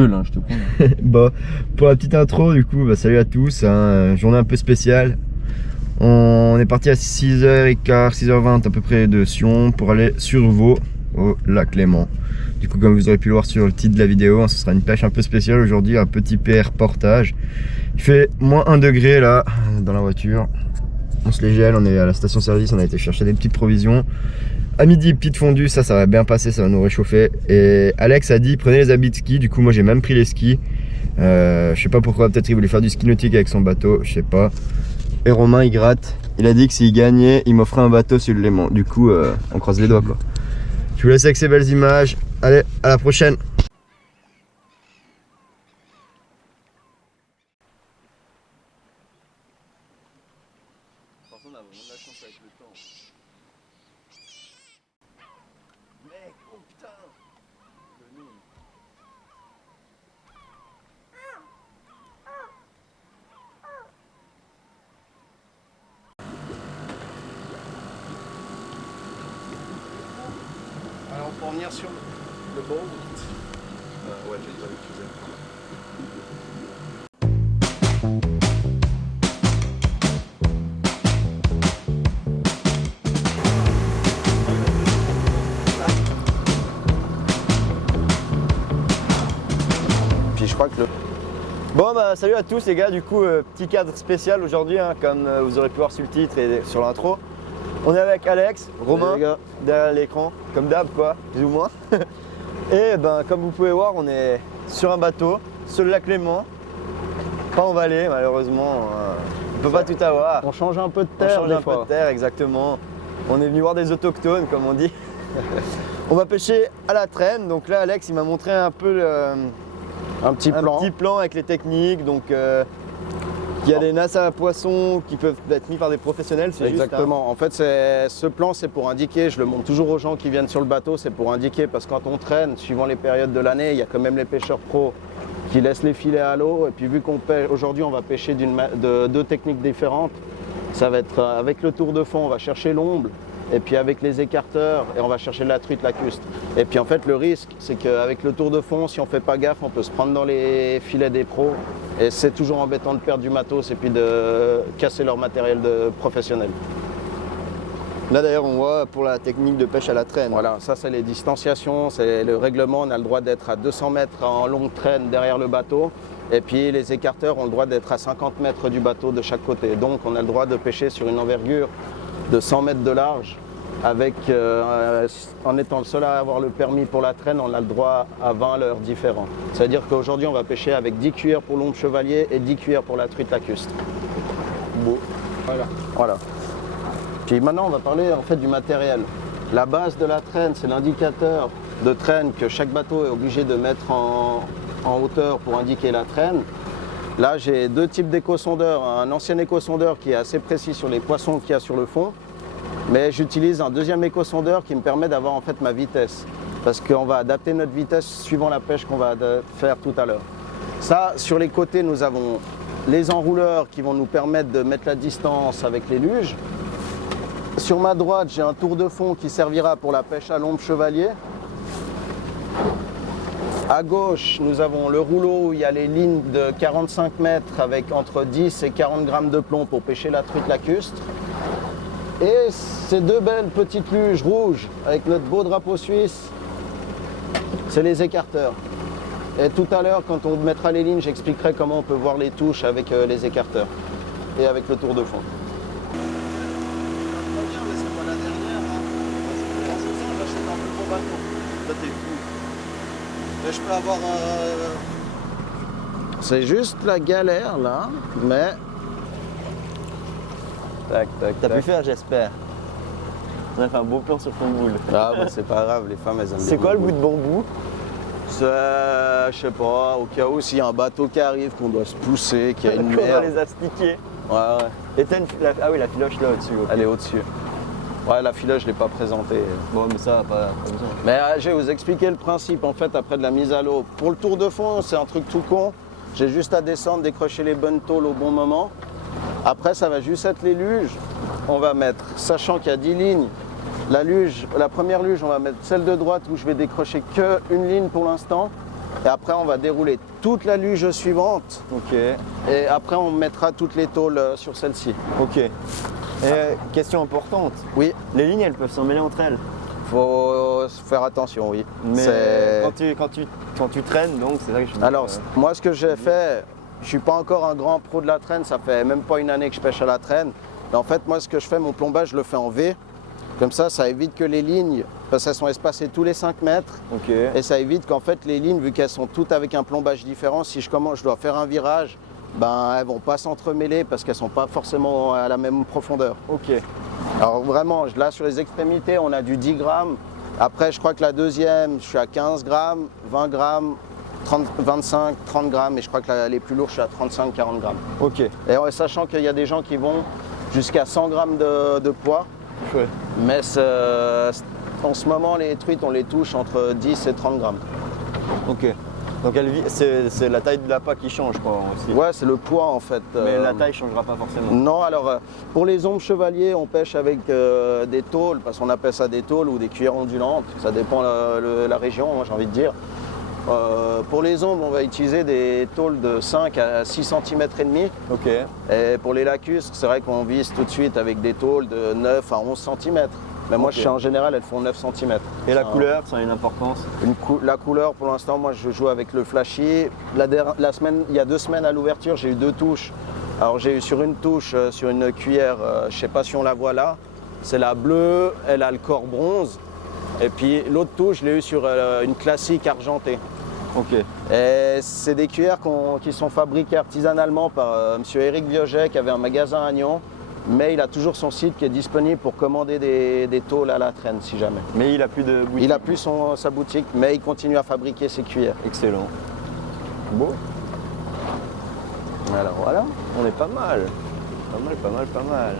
gueule, hein, je te promets. Bon, pour la petite intro, du coup, salut à tous, hein, journée un peu spéciale. On est parti à 6h15, 6h20 à peu près de Sion pour aller sur Vaud, au lac Léman. Du coup, comme vous aurez pu le voir sur le titre de la vidéo, ce sera une pêche un peu spéciale aujourd'hui, un petit PR portage. Il fait moins 1 degré là, dans la voiture. On se les gèle, on est à la station service, on a été chercher des petites provisions. À midi, petite fondue, ça va bien passer, ça va nous réchauffer. Et Alex a dit prenez les habits de ski, du coup moi j'ai même pris les skis. Je sais pas pourquoi, peut-être il voulait faire du ski nautique avec son bateau, je sais pas. Et Romain il gratte, il a dit que s'il gagnait, il m'offrait un bateau sur le Léman. Du coup on croise les doigts quoi. Je vous laisse avec ces belles images, allez à la prochaine. Par contre on a vraiment de la chance avec le temps. Mec, oh putain! Alors on peut revenir sur le bowl. Ouais, j'ai pas vu que tu faisais. Puis je crois que le... Bon salut à tous les gars, du coup petit cadre spécial aujourd'hui hein, comme vous aurez pu voir sur le titre et sur l'intro. On est avec Alex, Romain, derrière l'écran, comme d'hab quoi, plus ou moins. Et comme vous pouvez voir, on est sur un bateau, sur le lac Léman, pas en vallée malheureusement, on peut pas tout avoir. On change un peu de terre. On change un peu de terre, exactement. On est venu voir des autochtones comme on dit. On va pêcher à la traîne, donc là Alex il m'a montré un peu un petit plan avec les techniques, donc il y a des nasses à poissons qui peuvent être mis par des professionnels, c'est juste. Exactement, en fait ce plan c'est pour indiquer, je le montre toujours aux gens qui viennent sur le bateau, c'est pour indiquer parce que quand on traîne, suivant les périodes de l'année, il y a quand même les pêcheurs pros qui laissent les filets à l'eau et puis vu qu'on pêche, aujourd'hui on va pêcher de deux techniques différentes, ça va être avec le tour de fond, on va chercher l'omble et puis avec les écarteurs et on va chercher la truite lacustre. Et puis en fait le risque c'est qu'avec le tour de fond, si on fait pas gaffe, on peut se prendre dans les filets des pros et c'est toujours embêtant de perdre du matos et puis de casser leur matériel de professionnel. Là d'ailleurs on voit pour la technique de pêche à la traîne. Voilà, ça c'est les distanciations, c'est le règlement, on a le droit d'être à 200 mètres en longue traîne derrière le bateau. Et puis les écarteurs ont le droit d'être à 50 mètres du bateau de chaque côté. Donc on a le droit de pêcher sur une envergure de 100 mètres de large. Avec, en étant le seul à avoir le permis pour la traîne, on a le droit à 20 leurres différents. C'est-à-dire qu'aujourd'hui on va pêcher avec 10 cuillères pour l'omble chevalier et 10 cuillères pour la truite lacustre. Beau. Voilà. Puis maintenant on va parler en fait du matériel. La base de la traîne, c'est l'indicateur de traîne que chaque bateau est obligé de mettre en hauteur pour indiquer la traîne. Là j'ai deux types d'éco-sondeurs, un ancien éco-sondeur qui est assez précis sur les poissons qu'il y a sur le fond, mais j'utilise un deuxième éco-sondeur qui me permet d'avoir en fait ma vitesse, parce qu'on va adapter notre vitesse suivant la pêche qu'on va faire tout à l'heure. Ça, sur les côtés, nous avons les enrouleurs qui vont nous permettre de mettre la distance avec les luges. Sur ma droite, j'ai un tour de fond qui servira pour la pêche à l'omble chevalier. À gauche, nous avons le rouleau où il y a les lignes de 45 mètres avec entre 10 et 40 grammes de plomb pour pêcher la truite lacustre. Et ces deux belles petites luges rouges avec notre beau drapeau suisse, c'est les écarteurs. Et tout à l'heure, quand on mettra les lignes, j'expliquerai comment on peut voir les touches avec les écarteurs et avec le tour de fond. Je peux avoir C'est juste la galère là, mais... Tac, tac, t'as pu faire j'espère. On a fait un beau plan sur ton boule. Ah bah c'est pas grave, les femmes elles aiment bien. C'est quoi le bout de bambou? C'est, je sais pas, au cas où s'il y a un bateau qui arrive, qu'on doit se pousser, qu'il y a une On va mer. les astiquer. Ouais. Et t'as ah oui, la filoche là au-dessus. Okay. Elle est au-dessus. Ouais, la filoche je l'ai pas présentée. Bon mais ça, pas besoin. Mais je vais vous expliquer le principe en fait après de la mise à l'eau. Pour le tour de fond, c'est un truc tout con. J'ai juste à descendre, décrocher les bonnes tôles au bon moment. Après, ça va juste être les luges. On va mettre, sachant qu'il y a 10 lignes, la première luge, on va mettre celle de droite où je vais décrocher qu'une ligne pour l'instant. Et après, on va dérouler toute la luge suivante. Ok. Et après, on mettra toutes les tôles sur celle-ci. Ok. Et question importante. Oui, Les lignes, elles peuvent s'en mêler entre elles. faut faire attention, oui. Mais C'est- quand tu traînes, donc c'est ça que je me dis. Alors, moi, ce que j'ai fait, je suis pas encore un grand pro de la traîne, ça fait même pas une année que je pêche à la traîne. Mais en fait, moi, ce que je fais, mon plombage, je le fais en V. Comme ça évite que les lignes, parce qu'elles sont espacées tous les 5 mètres, Ok. et ça évite qu'en fait, les lignes, vu qu'elles sont toutes avec un plombage différent, si je dois faire un virage, ben, elles vont pas s'entremêler parce qu'elles sont pas forcément à la même profondeur. Ok. Alors vraiment, là, sur les extrémités, on a du 10 grammes. Après, je crois que la deuxième, je suis à 15 grammes, 20 grammes, 30, 25, 30 grammes, et je crois que les plus lourds, je suis à 35, 40 grammes. Ok. Et sachant qu'il y a des gens qui vont jusqu'à 100 grammes de poids, Ouais. mais en ce moment, les truites, on les touche entre 10 et 30 grammes. Ok. Donc c'est la taille de l'appât qui change quoi aussi. Ouais, c'est le poids en fait. Mais la taille changera pas forcément. Non, alors pour les ombres chevaliers, on pêche avec des tôles, parce qu'on appelle ça des tôles ou des cuillères ondulantes, ça dépend la région, hein, j'ai envie de dire. Pour les ombres, on va utiliser des tôles de 5 à 6 cm et demi. Ok. Et pour les lacustres, c'est vrai qu'on vise tout de suite avec des tôles de 9 à 11 cm. Mais moi, Ok. je sais en général, elles font 9 cm. Et la couleur, ça a une importance. La couleur, pour l'instant, moi, je joue avec le flashy. Il y a 2 semaines à l'ouverture, j'ai eu 2 touches. Alors, j'ai eu sur une touche, sur une cuillère, je ne sais pas si on la voit là, c'est la bleue, elle a le corps bronze. Et puis l'autre touche, je l'ai eu sur une classique argentée. Ok. Et c'est des cuillères qui sont fabriquées artisanalement par M. Éric Vioget, qui avait un magasin à Nyon. Mais il a toujours son site qui est disponible pour commander des tôles à la traîne, si jamais. Mais il a plus de boutique. Il n'a plus sa boutique, mais il continue à fabriquer ses cuillères. Excellent. Beau. Alors voilà. On est pas mal. Pas mal.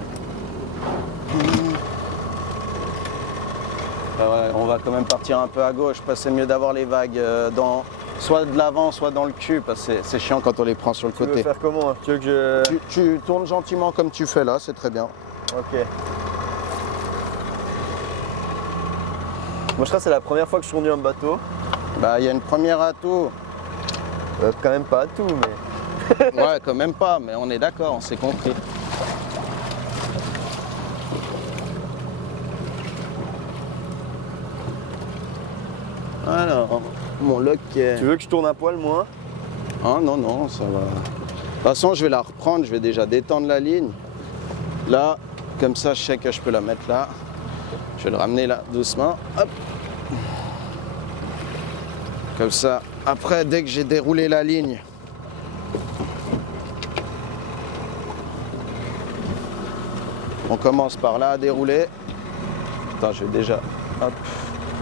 On va quand même partir un peu à gauche, parce que c'est mieux d'avoir les vagues soit de l'avant, soit dans le cul, parce que c'est chiant quand on les prend sur le Tu veux côté. faire comment? Tu veux que je... Tu tournes gentiment comme tu fais là, c'est très bien. Ok. Moi je crois que c'est la première fois que je conduis un bateau. Bah il y a une première à tout. Quand même pas à tout, mais... Ouais, quand même pas, mais on est d'accord, on s'est compris. Alors, mon lock est... Tu veux que je tourne un poil moins? Ah non, non, ça va. De toute façon, je vais la reprendre, je vais déjà détendre la ligne. Là, comme ça, je sais que je peux la mettre là. Je vais le ramener là, doucement. Hop. Comme ça. Après, dès que j'ai déroulé la ligne, on commence par là à dérouler. Attends, je vais déjà... Hop.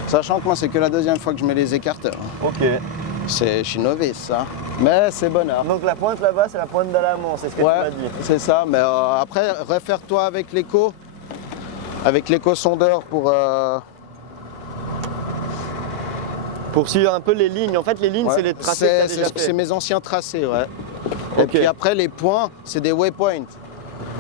Sachant que moi, c'est que la deuxième fois que je mets les écarteurs. Ok. Je suis novice, ça. Mais c'est bonheur. Donc la pointe là-bas, c'est la pointe d'Alamant, c'est ce que tu m'as Ouais, dit. c'est ça. Mais après, réfère-toi avec l'écho sondeur Pour suivre un peu les lignes. En fait, les lignes, c'est les tracés que tu as déjà c'est fait. mes anciens tracés, ouais. Et Ok. puis après, les points, c'est des waypoints.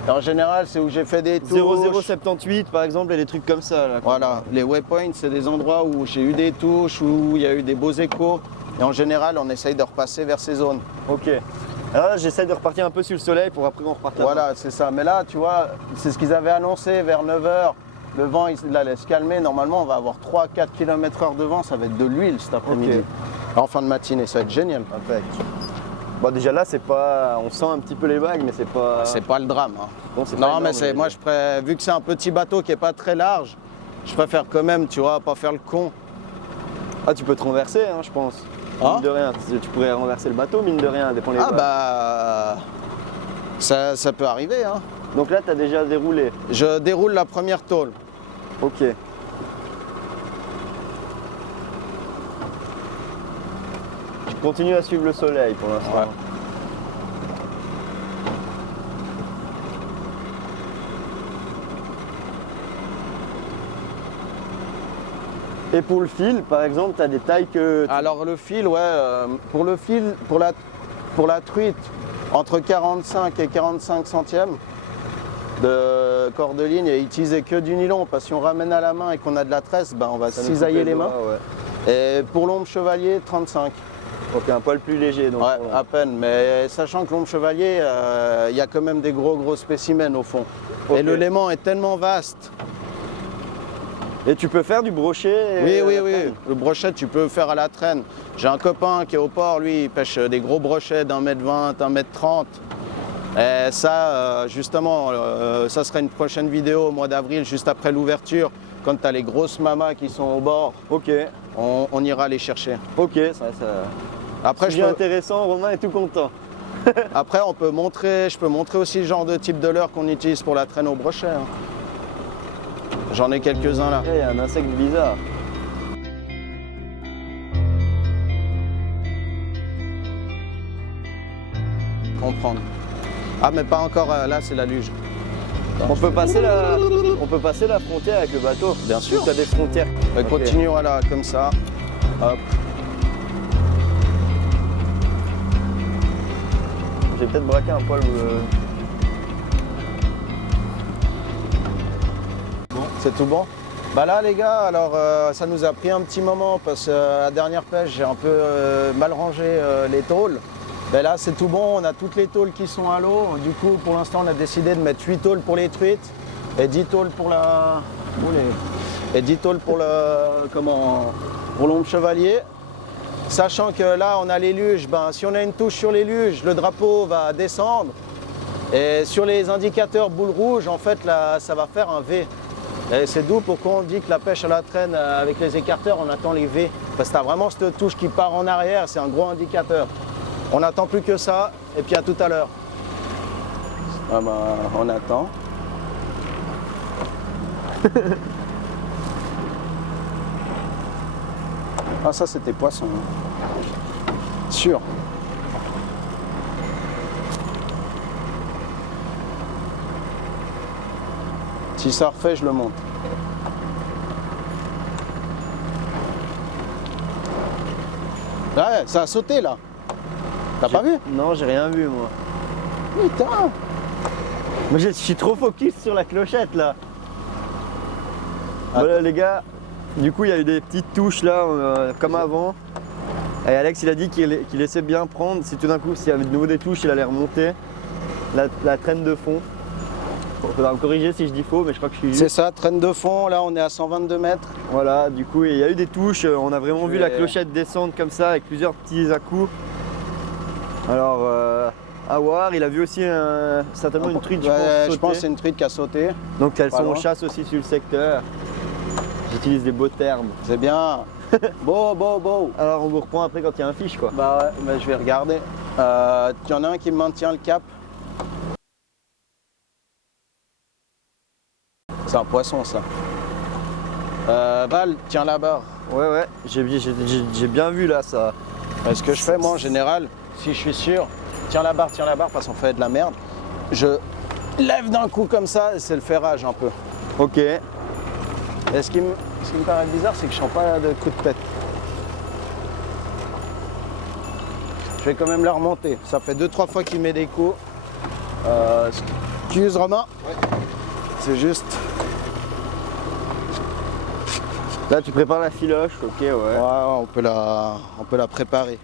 Et en général, c'est où j'ai fait des touches. 0078 par exemple, et des trucs comme ça. Là, Voilà, les waypoints, c'est des endroits où j'ai eu des touches, où il y a eu des beaux échos. Et en général, on essaye de repasser vers ces zones. Ok. Alors là, j'essaie de repartir un peu sur le soleil pour après qu'on reparte là-bas. Voilà, c'est ça. Mais là, tu vois, c'est ce qu'ils avaient annoncé vers 9h. Le vent, il allait se calmer. Normalement, on va avoir 3-4 km/h de vent. Ça va être de l'huile cet après-midi. Ok. En fin de matinée, ça va être génial. Impec. Bon, déjà là, c'est pas. On sent un petit peu les vagues, mais c'est pas. C'est pas le drame. Hein. Bon, c'est pas Non, énorme, mais c'est, moi, vu que c'est un petit bateau qui est pas très large, je préfère quand même, tu vois, pas faire le con. Ah, tu peux te renverser, hein, je pense. Ah. Mine de rien. Tu pourrais renverser le bateau, mine de rien, dépend les Ah vagues. bah, ça peut arriver. Hein. Donc là, tu as déjà déroulé. Je déroule la première tôle. Ok. Je continue à suivre le soleil pour l'instant. Ouais. Et pour le fil, par exemple, tu as des tailles que... Alors le fil, ouais, pour le fil, pour la truite, entre 45 et 45 centièmes de corde ligne et utiliser que du nylon, parce que si on ramène à la main et qu'on a de la tresse, ben on va ça nous cisailler coupe les mains. doigts, ouais. Et pour l'ombre chevalier, 35. Ok, un poil plus léger donc. Ouais, à peine, mais sachant que l'ombre chevalier, il y a quand même des gros spécimens au fond. Ok. Et le Léman est tellement vaste. Et tu peux faire du brochet Oui. Le brochet, tu peux le faire à la traîne. J'ai un copain qui est au port, lui, il pêche des gros brochets d'1,20 m, 1,30 m. Et ça, justement, ça sera une prochaine vidéo au mois d'avril, juste après l'ouverture, quand tu as les grosses mamas qui sont au bord. Ok, On ira les chercher. ok, ça. Après, C'est intéressant, Romain est tout content. Après, je peux montrer aussi le genre de type de leurre qu'on utilise pour la traîne au brochet. Hein. J'en ai quelques-uns là. Il y a un insecte bizarre. Comprendre. Ah, mais pas encore, là c'est la luge. On peut passer la frontière avec le bateau. Bien sûr. Tu as des frontières. Ok. Continue, voilà, comme ça. Hop. J'ai peut-être braqué un poil. C'est tout bon? Bah là les gars, alors ça nous a pris un petit moment parce que la dernière pêche j'ai un peu mal rangé les tôles. Ben là c'est tout bon, on a toutes les tôles qui sont à l'eau. Du coup pour l'instant on a décidé de mettre 8 tôles pour les truites et 10 tôles pour la. Et 10 tôles pour le. Pour l'ombre chevalier. Sachant que là on a les luges, ben, si on a une touche sur les luges, le drapeau va descendre. Et sur les indicateurs boule rouge, en fait là, ça va faire un V. Et c'est d'où pourquoi on dit que la pêche à la traîne avec les écarteurs, on attend les V. Parce que tu as vraiment cette touche qui part en arrière, c'est un gros indicateur. On n'attend plus que ça, et puis à tout à l'heure. Ah ben, on attend. Ah ça c'était poisson. Sûr. Si ça refait, je le monte. Ouais, ça a sauté là. T'as pas vu? Non, j'ai rien vu moi. Putain! Moi je suis trop focus sur la clochette là. Voilà les gars, du coup il y a eu des petites touches là comme avant. Et Alex il a dit qu'il laissait bien prendre. Si tout d'un coup s'il y avait de nouveau des touches il allait remonter la traîne de fond. Il faudra me corriger si je dis faux mais je crois que je suis C'est ça, traîne de fond, là on est à 122 mètres. Voilà, du coup il y a eu des touches, on a vraiment vu la clochette descendre comme ça avec plusieurs petits à-coups. Alors à voir, il a vu aussi certainement une truite, Je pense que c'est une truite qui a sauté. Donc elles Pas sont loin. en chasse aussi sur le secteur. J'utilise des beaux termes. C'est bien. Beau. Alors on vous reprend après quand il y a un fiche quoi. Bah ouais, bah, je vais regarder. Il y en a un qui maintient le cap. C'est un poisson ça. Val, tiens la barre. Ouais, j'ai bien vu là ça. Ce que je fais moi en général, si je suis sûr, tiens la barre parce qu'on fait de la merde. Je lève d'un coup comme ça et c'est le ferrage un peu. Ok. Et ce qui me paraît bizarre, c'est que je sens pas de coup de tête. Je vais quand même la remonter. Ça fait 2-3 fois qu'il met des coups. Excuse Romain. Ouais. C'est juste. Là tu prépares la filoche, ok ouais. Ouais, on peut la préparer.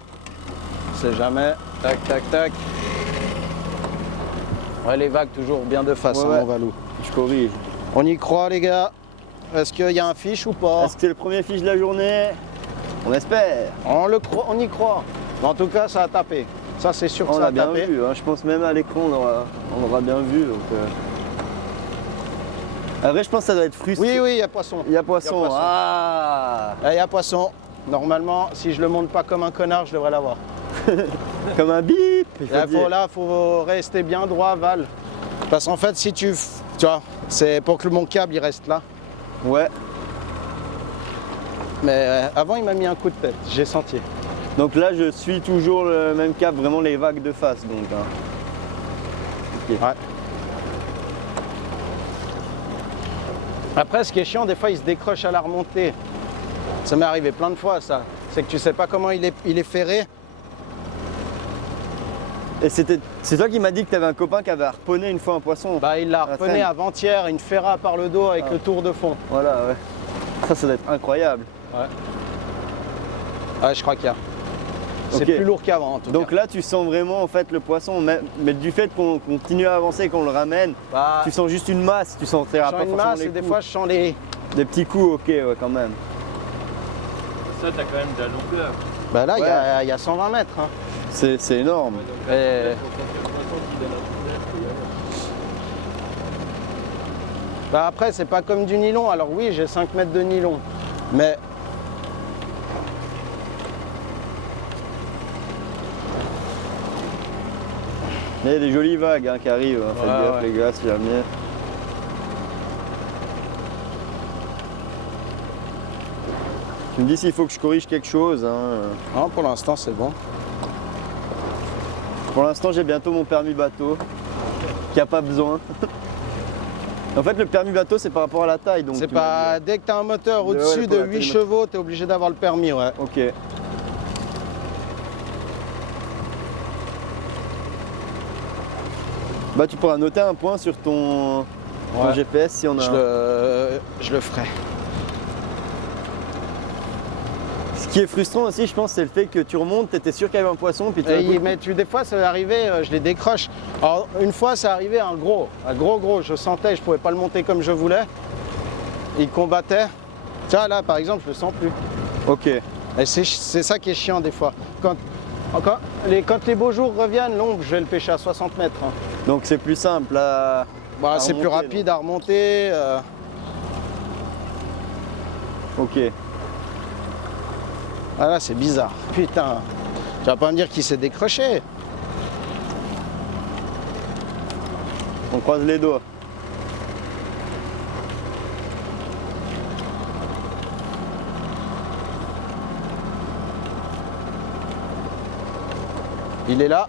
On sait jamais. Tac. Ouais, les vagues toujours bien de face, Ouais. mon Valou. Je corrige. On y croit les gars. Est-ce qu'il y a un fiche ou pas? Est-ce que c'est le premier fiche de la journée? On espère. On y croit. Mais en tout cas, ça a tapé. Ça, c'est sûr que On ça a l'a bien tapé. vu, hein. Je pense même à l'écran on aura bien vu. Donc, Après je pense que ça doit être frustrant. Oui, il y a poisson. Il y a poisson. Il y a poisson. Ah. Il y a poisson. Normalement, si je le monte pas comme un connard, je devrais l'avoir. Comme un bip. Il faut dire. Là, faut rester bien droit, Val. Parce qu'en fait, si tu vois, c'est pour que mon câble il reste là. Ouais. Mais avant, il m'a mis un coup de tête. J'ai senti. Donc là je suis toujours le même cap, vraiment les vagues de face donc. Hein. Okay. Ouais. Après, ce qui est chiant, des fois, il se décroche à la remontée. Ça m'est arrivé plein de fois, ça. C'est que tu sais pas comment il est ferré. Et c'est toi qui m'as dit que tu avais un copain qui avait harponné une fois un poisson. Bah, il l'a harponné avant-hier, une ferra par le dos avec le tour de fond. Voilà, ouais. Ça doit être incroyable. Ouais. Ouais, je crois qu'il y a. C'est Ok. plus lourd qu'avant en tout Donc cas. là, tu sens vraiment en fait le poisson, mais du fait qu'on continue à avancer, qu'on le ramène, Bah, tu sens juste une masse, tu sens je pas sens une forcément masse les et des coups. fois je sens les... Des petits coups, ok, ouais, quand même. Ça, t'as quand même de la longueur. Bah là, il Ouais. y a 120 mètres. Hein. C'est énorme. Ouais, donc Et- là, faut sentir le poisson qui donne un coup d'air, faut y aller. Bah après, c'est pas comme du nylon. Alors oui, j'ai 5 mètres de nylon. Mais Il y a des jolies vagues hein, qui arrivent, hein. Faites Ouais, gaffe ouais. les gars, si jamais. Tu me dis s'il faut que je corrige quelque chose. Hein. non, pour l'instant, c'est bon. Pour l'instant, j'ai bientôt mon permis bateau, qui a pas besoin. En fait, le permis bateau, c'est par rapport à la taille. Donc C'est tu m'as pas... dit. Dès que tu as un moteur Ouais, au-dessus ouais, de pour la 8 télémétrie. chevaux, tu es obligé d'avoir le permis, ouais. Ok. Bah, tu pourras noter un point sur ton Ouais. GPS si on a. Je le ferai. Ce qui est frustrant aussi, je pense, c'est le fait que tu remontes, tu étais sûr qu'il y avait un poisson, puis tout d'un coup, Mais des fois, ça arrivé, je les décroche. Alors, une fois, ça arrivait un gros. Je sentais, je pouvais pas le monter comme je voulais. Il combattait. Tiens, là, par exemple, je le sens plus. Ok. Et c'est ça qui est chiant des fois. Quand les beaux jours reviennent, l'ombre, je vais le pêcher à 60 mètres. Hein. Donc c'est plus simple à. Bah, À c'est plus remonter, rapide à remonter. Ok. Ah là, c'est bizarre. Putain, tu vas pas me dire qu'il s'est décroché. On croise les doigts. Il est là.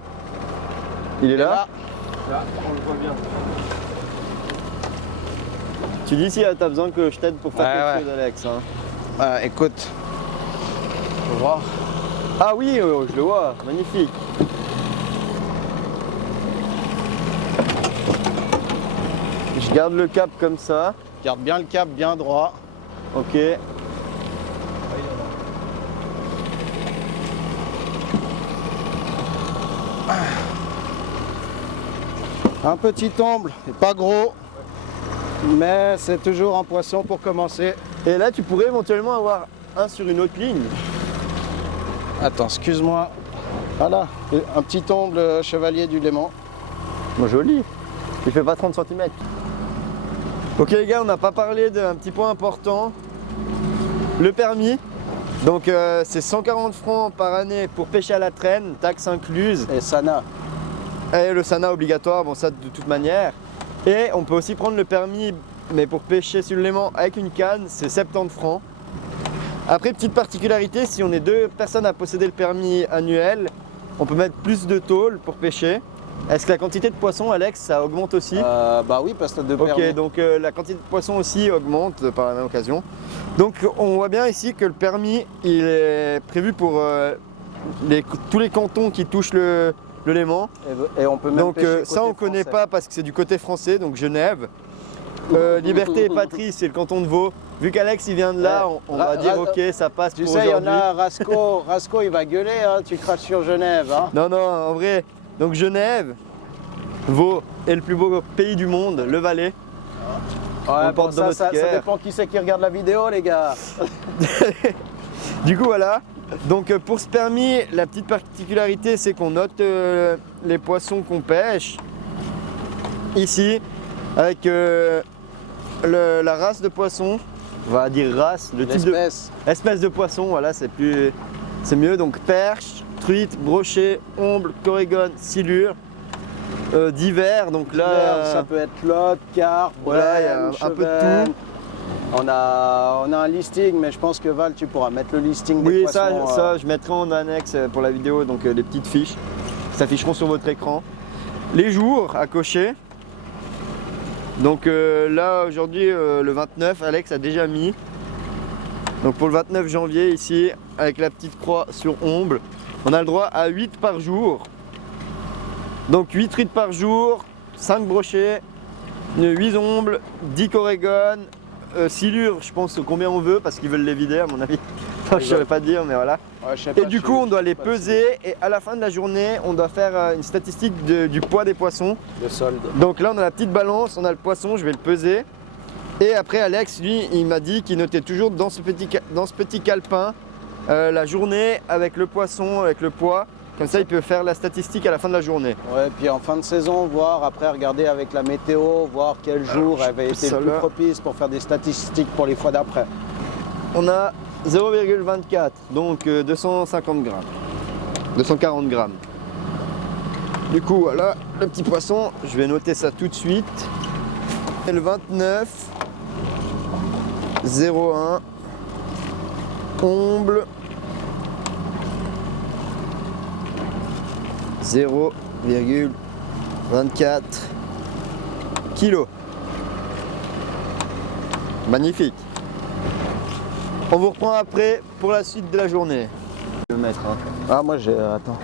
Il est Il est là. Là, on le voit bien. Tu dis si t'as besoin que je t'aide pour faire Ouais, quelque chose, Alex. Hein. Écoute, faut voir. Ah oui, je le vois. Magnifique. Je garde le cap comme ça. Garde bien le cap, bien droit. Ok. Un petit omble, pas gros, mais c'est toujours un poisson pour commencer. Et là, tu pourrais éventuellement avoir un sur une autre ligne. Attends, excuse-moi. Voilà, un petit omble chevalier du Léman. Bon, joli. Il fait pas 30 cm. Ok les gars, on n'a pas parlé d'un petit point important. Le permis. Donc c'est 140 francs par année pour pêcher à la traîne, taxe incluse. Et Sana. Et le SANA obligatoire, bon ça de toute manière. Et on peut aussi prendre le permis, mais pour pêcher sur le Léman avec une canne, c'est 70 francs. Après, petite particularité, si on est deux personnes à posséder le permis annuel, on peut mettre plus de tôle pour pêcher. Est-ce que la quantité de poissons, Alex, ça augmente aussi? Bah oui, parce que t'as deux permis. Ok, donc la quantité de poissons aussi augmente par la même occasion. Donc on voit bien ici que le permis, il est prévu pour tous les cantons qui touchent le Léman. Et on peut même Donc pêcher ça on côté connaît français. pas parce que c'est du côté français, donc Genève. Liberté et Patrie, c'est le canton de Vaud. Vu qu'Alex il vient de là, on va dire ok, ça passe Tu pour sais, il y en aujourd'hui. a, Rasco, il va gueuler, hein, tu craches sur Genève. Hein. Non, non, en vrai. Donc Genève, Vaud est le plus beau pays du monde, le Valais. Ouais, porte dans notre ça cœur. dépend qui c'est qui regarde la vidéo, les gars. Du coup voilà. Donc pour ce permis, la petite particularité c'est qu'on note les poissons qu'on pêche. Ici, avec la race de poisson. On va dire race, le type de L'espèce. espèce de poisson, voilà, c'est mieux. Donc perche, truite, brochet, omble, corégone, silure, divers. Donc là, Ça peut être lotte, carpe, voilà, il y a brème, un peu de cheval. tout. On a un listing, mais je pense que Val, tu pourras mettre le listing des Oui, poissons. ça, je mettrai en annexe pour la vidéo, donc les petites fiches qui s'afficheront sur votre écran. Les jours à cocher. Donc là, aujourd'hui, le 29, Alex a déjà mis. Donc pour le 29 janvier, ici, avec la petite croix sur omble, on a le droit à 8 par jour. Donc 8 truites par jour, 5 brochets, 8 ombles, 10 corégones, silure, je pense combien on veut parce qu'ils veulent les vider à mon avis. Je ne saurais pas te dire, mais voilà. Ouais, je sais Et pas, du je- coup, on doit je les sais pas. peser et à la fin de la journée, on doit faire une statistique du poids des poissons. Le solde. Donc là, on a la petite balance, on a le poisson, je vais le peser. Et après, Alex, lui, il m'a dit qu'il notait toujours dans ce petit calepin la journée avec le poisson, avec le poids. Comme ça, il peut faire la statistique à la fin de la journée. Ouais, puis en fin de saison, voir, après regarder avec la météo, voir quel jour avait été ça le plus là. propice pour faire des statistiques pour les fois d'après. On a 0,24, donc 250 grammes. 240 grammes. Du coup, voilà, le petit poisson, je vais noter ça tout de suite. Et le 29, 0,1, comble, 0,24 kilos. Magnifique. On vous reprend après pour la suite de la journée. Le mettre, hein, Ah, moi j'ai. Attends.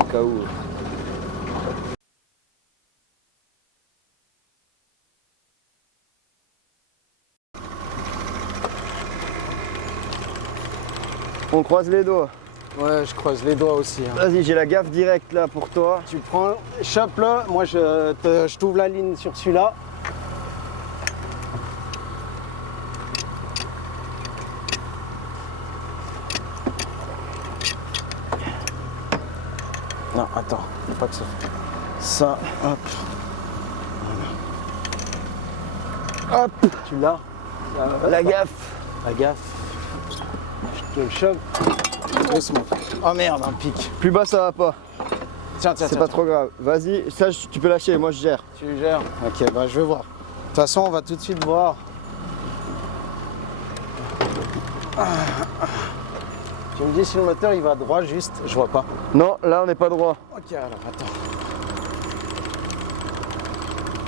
au cas où. On croise les doigts. Ouais, je croise les doigts aussi. Hein. Vas-y, j'ai la gaffe directe là pour toi. Tu prends, chope-le, moi je t'ouvre la ligne sur celui-là. Non, attends, faut pas que ça. Ça, hop. Hop, tu l'as. La gaffe. La gaffe. Je te le chope. Doucement. Oh merde, un pic. Plus bas, ça va pas. Tiens, C'est pas trop grave. Vas-y, ça tu peux lâcher, moi je gère. Tu gères. Ok, bah je vais voir. De toute façon, on va tout de suite voir. Tu me dis si le moteur il va droit juste, je vois pas. Non, là on n'est pas droit. Ok, alors attends.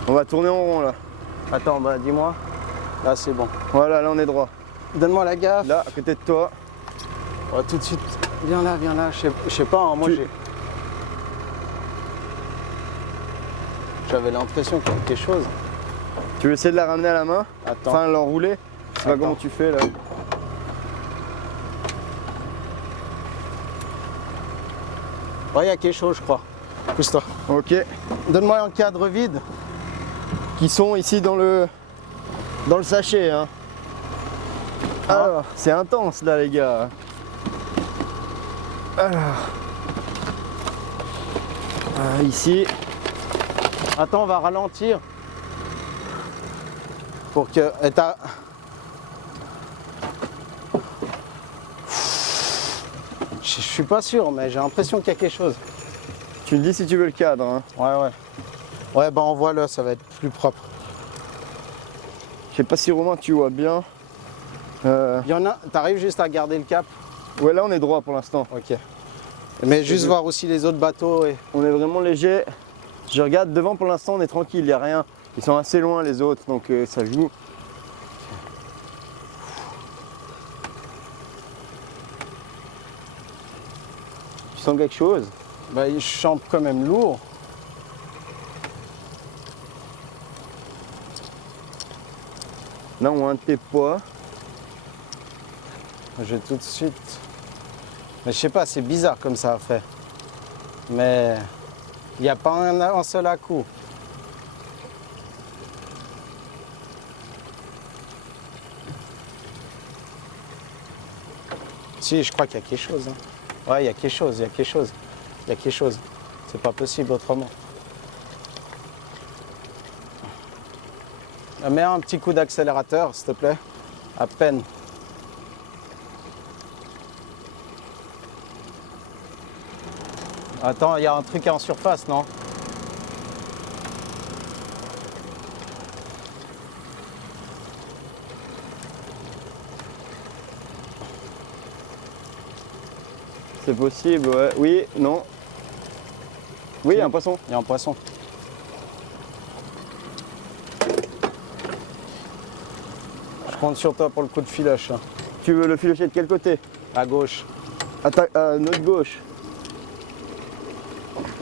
On va tourner en rond là. Attends, bah dis-moi. Là c'est bon. Voilà, là on est droit. Donne-moi la gaffe. Là, à côté de toi. On va tout de suite. Viens là, viens là. Je sais pas, hein, moi Tu- j'ai. J'avais l'impression qu'il y avait quelque chose. Tu veux essayer de la ramener à la main? Attends. Enfin, l'enrouler? Je sais pas Attends. comment tu fais là. Ouais, il y a quelque chose, je crois. Pousse-toi. Ok. Donne-moi un cadre vide. Qui sont ici dans le sachet. Hein. Alors, c'est intense là les gars. Alors. Ici. Attends, on va ralentir. Pour que. Et t'as- Je suis pas sûr, mais j'ai l'impression qu'il y a quelque chose. Tu me dis si tu veux le cadre. Hein. Ouais. Ouais, bah envoie-le, ça va être plus propre. Je sais pas si Romain tu vois bien. Il y en a. T'arrives juste à garder le cap. Ouais, là on est droit pour l'instant. Ok. Mais juste voir aussi les autres bateaux et. On est vraiment léger. Je regarde devant pour l'instant, on est tranquille, il n'y a rien. Ils sont assez loin les autres, donc ça joue. Tu sens quelque chose? Bah, il champe quand même lourd. Là on a un de tes poids. Je vais tout de suite. Mais je sais pas, c'est bizarre comme ça fait. Mais il n'y a pas un seul à coup. Si, je crois qu'il y a quelque chose. Hein. Ouais, il y a quelque chose, il y a quelque chose. Il y a quelque chose. C'est pas possible autrement. Mets un petit coup d'accélérateur, s'il te plaît. À peine. Attends, il y a un truc en surface, non? C'est possible, ouais. Oui, non. Oui, un poisson. Il y a un poisson. Je compte sur toi pour le coup de filoche. Hein. Tu veux le filocher de quel côté? À gauche. À notre gauche.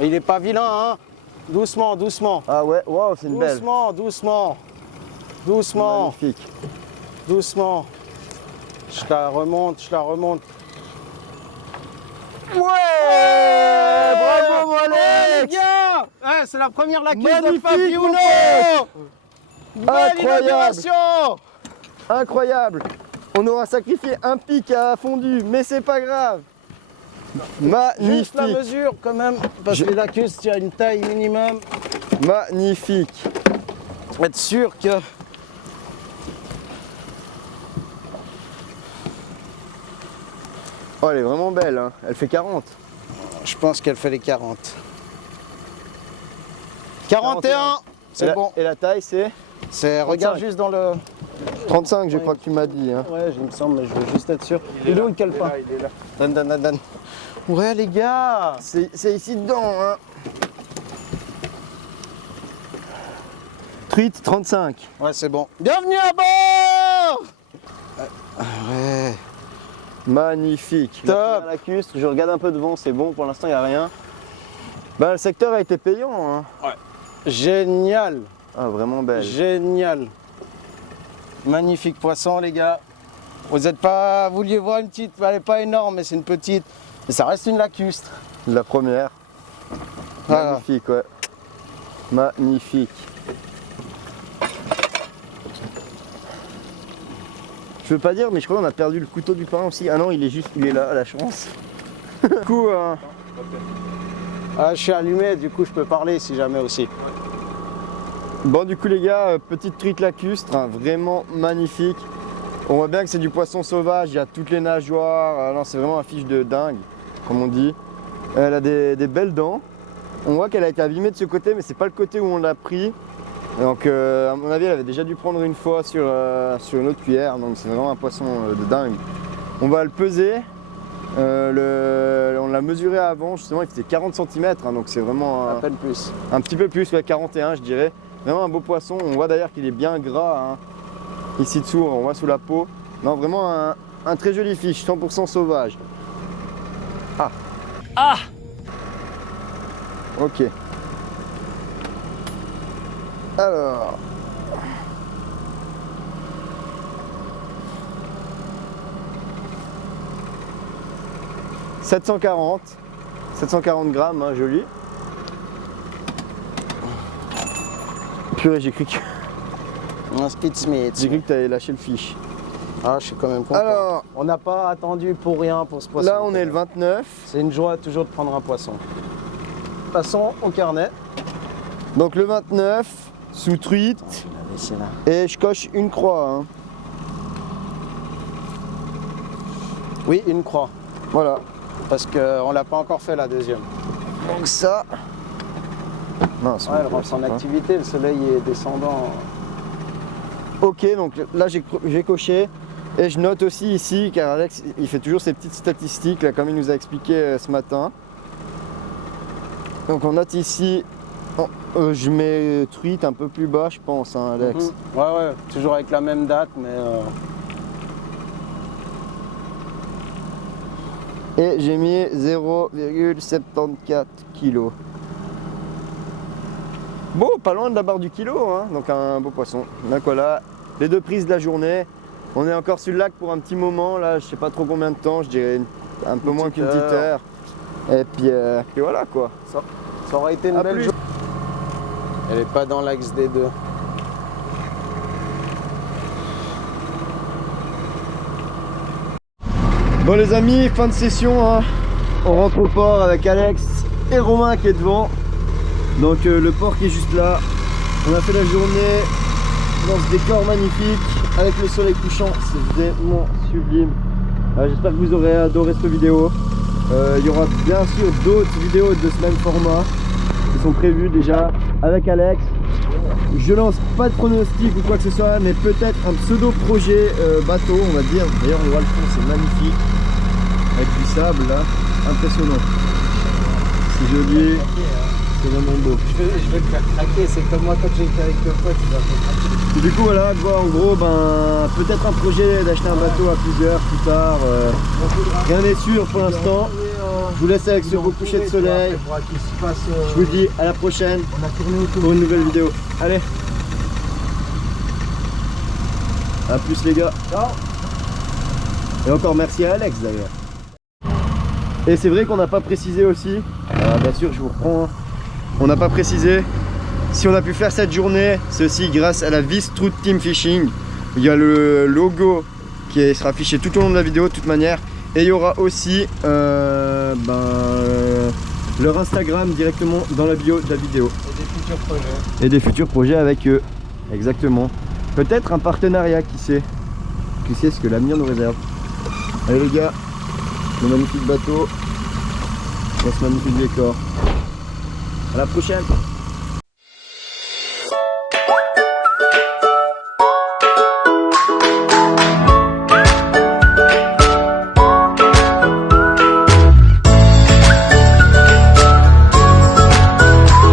Et il est pas vilain, hein? Doucement, doucement. Ah ouais, waouh, c'est une belle. Doucement, doucement. Doucement, Magnifique. doucement. Je la remonte. Ouais, bravo mon Alex, les gars. Ouais, c'est la première lacuste de Fabiuno. Incroyable. Incroyable. On aura sacrifié un pic à fondu, mais c'est pas grave. Magnifique. Juste la mesure quand même, parce que les lacustes, il y a une taille minimum. Magnifique. Pour être sûr que... Oh, elle est vraiment belle, hein. Elle fait 40. Je pense qu'elle fait les 40. 41, c'est bon. Et la taille, c'est Regarde juste dans le... 35, je crois que tu m'as dit. Hein. Ouais, il me semble, mais je veux juste être sûr. Il est où le calepin? Il est là. Donne. Ouais, les gars. C'est ici dedans. Hein. Truite 35. Ouais, c'est bon. Bienvenue à bord. Ouais. Magnifique. Top. La lacustre, je regarde un peu devant, c'est bon, pour l'instant il n'y a rien. Bah, le secteur a été payant. Hein. Ouais. Génial. Ah, vraiment belle. Génial. Magnifique poisson, les gars. Vous êtes pas... Vous vouliez voir une petite, elle n'est pas énorme, mais c'est une petite. Mais ça reste une lacustre. La première. Voilà. Magnifique, ouais. Magnifique. Je veux pas dire, mais je crois qu'on a perdu le couteau du pain aussi. Ah non, il est là, à la chance. Du coup, Ah, je suis allumé, du coup je peux parler si jamais aussi. bon, du coup les gars, petite truite lacustre, hein, vraiment magnifique. On voit bien que c'est du poisson sauvage, il y a toutes les nageoires. Non, c'est vraiment un fiche de dingue, comme on dit. Elle a des belles dents. On voit qu'elle a été abîmée de ce côté, mais c'est pas le côté où on l'a pris. Donc à mon avis, elle avait déjà dû prendre une fois sur une autre cuillère, donc c'est vraiment un poisson de dingue. On va le peser. On l'a mesuré avant, justement, il faisait 40 cm, hein, donc c'est vraiment À peine plus. un petit peu plus, ouais, 41 je dirais. Vraiment un beau poisson, on voit d'ailleurs qu'il est bien gras, hein. Ici dessous, on voit sous la peau. Non, vraiment un très joli fiche, 100% sauvage. Ah. Ok. Alors... 740 grammes, hein, joli. Purée, j'ai cru que tu avais lâché le fiche. Ah, je suis quand même content. Alors, on n'a pas attendu pour rien pour ce poisson. là on est le 29. C'est une joie toujours de prendre un poisson. Passons au carnet. Donc le 29, sous truite. Et je coche une croix. Hein. Oui, une croix. Voilà. Parce qu'on l'a pas encore fait la deuxième. Donc ça. Mince, Ouais, elle rentre en activité, le soleil est descendant. Ok, donc là j'ai coché. Et je note aussi ici, car Alex il fait toujours ses petites statistiques, là, comme il nous a expliqué ce matin. Donc on note ici, je mets truite un peu plus bas je pense, hein, Alex. Ouais, toujours avec la même date, mais... Et j'ai mis 0,74 kg. Bon, pas loin de la barre du kilo, hein, donc un beau poisson. Donc voilà, les deux prises de la journée. On est encore sur le lac pour un petit moment, là, je sais pas trop combien de temps, je dirais un peu moins qu'une petite heure. Et puis voilà quoi. Ça aurait été une belle journée. Elle n'est pas dans l'axe des deux. Bon les amis, fin de session, hein. On rentre au port avec Alex et Romain qui est devant. Donc le port qui est juste là. On a fait la journée dans ce décor magnifique avec le soleil couchant, c'est vraiment sublime. J'espère que vous aurez adoré cette vidéo. Il y aura bien sûr d'autres vidéos de ce même format qui sont prévues déjà avec Alex. Je lance pas de pronostic ou quoi que ce soit, mais peut-être un pseudo projet bateau on va dire. D'ailleurs on voit le fond, c'est magnifique avec du sable là, impressionnant. C'est joli, c'est vraiment beau. Je vais te faire craquer, c'est comme moi quand j'étais avec le pote, tu vas faire craquer. Et du coup voilà, tu vois en gros peut-être un projet d'acheter un bateau à plusieurs plus tard. Rien n'est sûr pour l'instant. Je vous laisse avec ce beau coucher de soleil. Je vous dis à la prochaine pour une nouvelle vidéo. Allez, à plus les gars. Ciao. Et encore merci à Alex d'ailleurs. Et c'est vrai qu'on n'a pas précisé aussi, bien sûr je vous reprends, on n'a pas précisé si on a pu faire cette journée, c'est aussi grâce à la Wistrud Team Fishing. Il y a le logo qui sera affiché tout au long de la vidéo de toute manière. Et il y aura aussi leur Instagram directement dans la bio de la vidéo. Et des futurs projets. Et des futurs projets avec eux. Exactement. Peut-être un partenariat, qui sait. Qui sait ce que l'avenir nous réserve. Allez les gars, le magnifique bateau dans ce magnifique décor. À la prochaine.